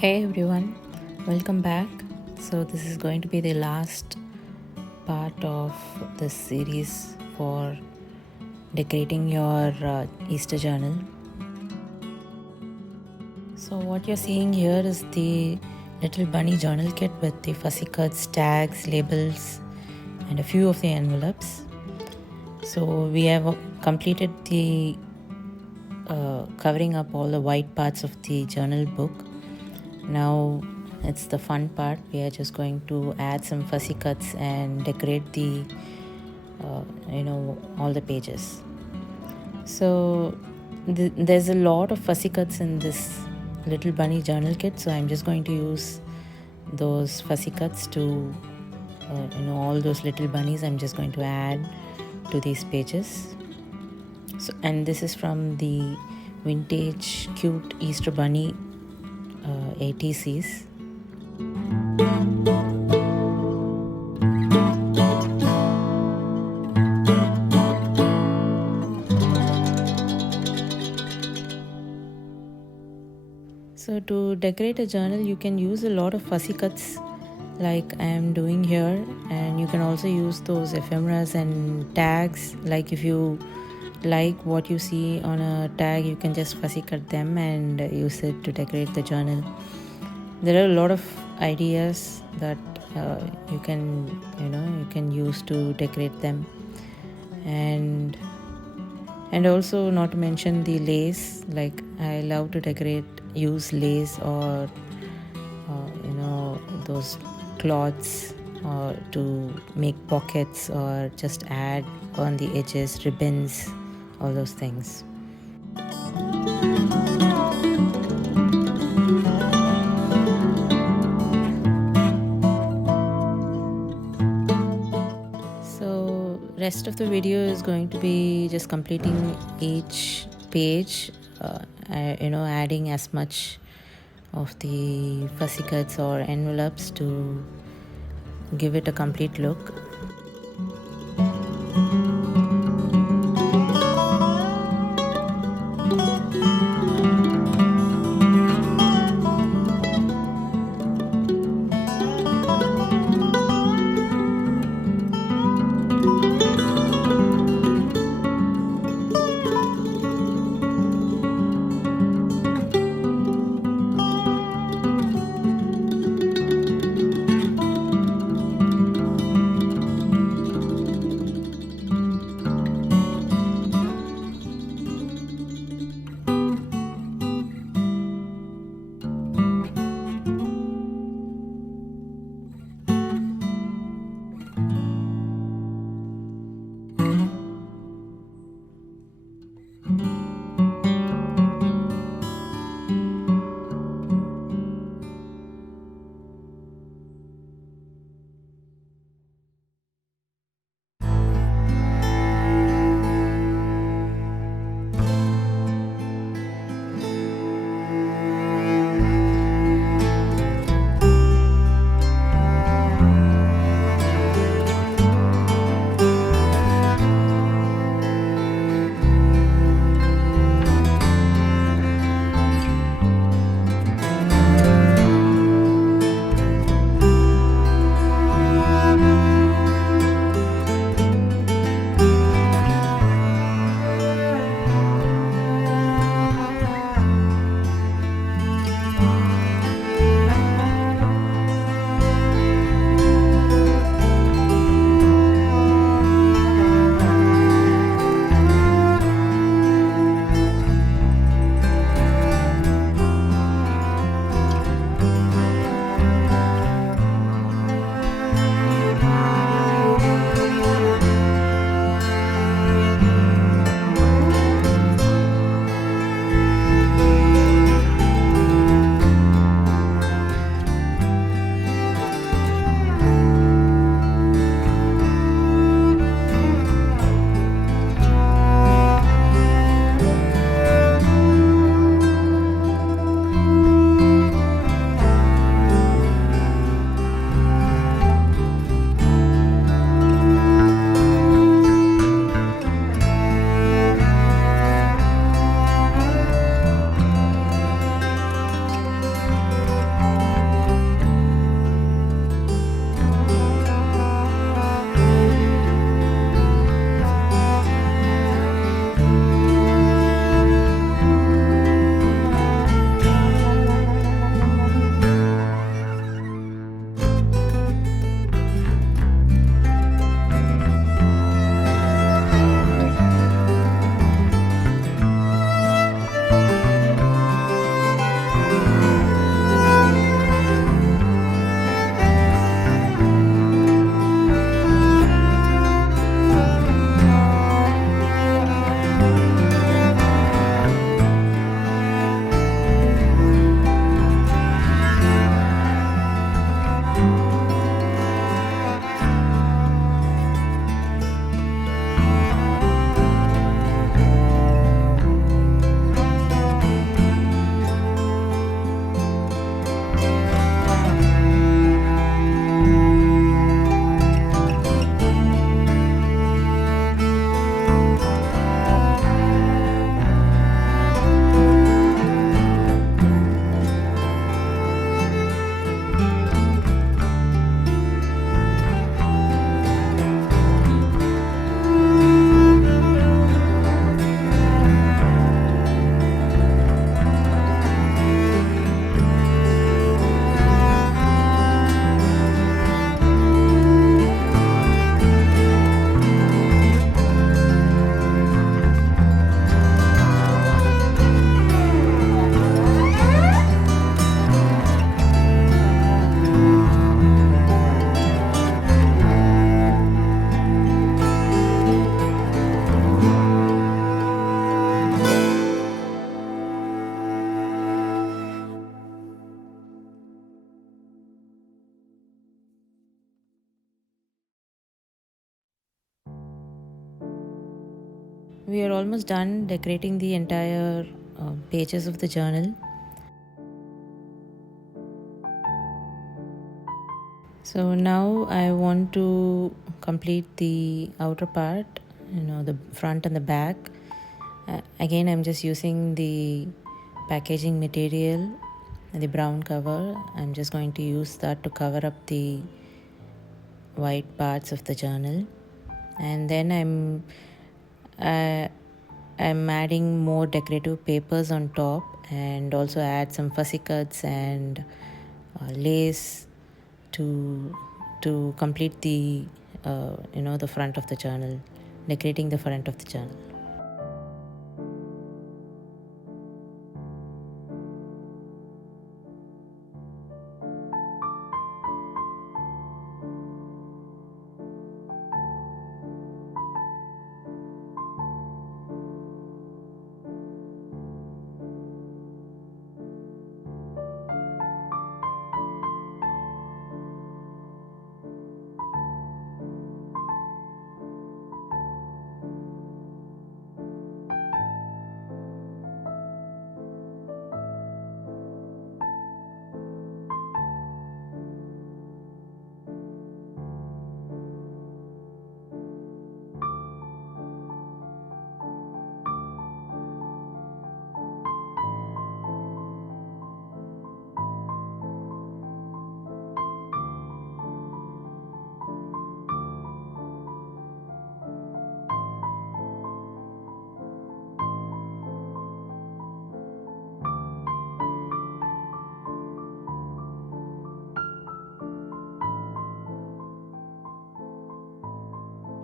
Hey everyone, welcome back. So, this is going to be the last part of this series for decorating your Easter journal. So, what you're seeing here is the little bunny journal kit with the fussy cuts, tags, labels, and a few of the envelopes. So, we have completed the covering up all the white parts of the journal book. Now it's the fun part. We are just going to add some fussy cuts and decorate the all the pages. So there's a lot of fussy cuts in this little bunny journal kit, so I'm just going to use those fussy cuts to all those little bunnies I'm just going to add to these pages. So, and this is from the vintage cute Easter bunny ATCs. So to decorate a journal, you can use a lot of fussy cuts like I am doing here, and you can also use those ephemeras and tags. Like if you like what you see on a tag, you can just fussy cut them and use it to decorate the journal. There are a lot of ideas that you can use to decorate them, and also not to mention the lace. Like I love to use lace or those cloths or to make pockets or just add on the edges ribbons, all those things. So rest of the video is going to be just completing each page, adding as much of the fussy cuts or envelopes to give it a complete look. we are almost done decorating the entire pages of the journal. So now I want to complete the outer part, the front and the back. Again, I'm just using the packaging material, the brown cover. I'm just going to use that to cover up the white parts of the journal. And then I'm adding more decorative papers on top, and also add some fussy cuts and lace to complete the the front of the journal, decorating the front of the journal.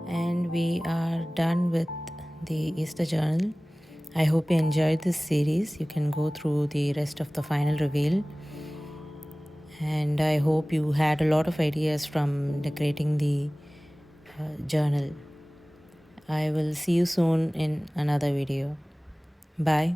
And we are done with the Easter journal. I hope you enjoyed this series. You can go through the rest of the final reveal, and I hope you had a lot of ideas from decorating the journal. I will see you soon in another video. Bye.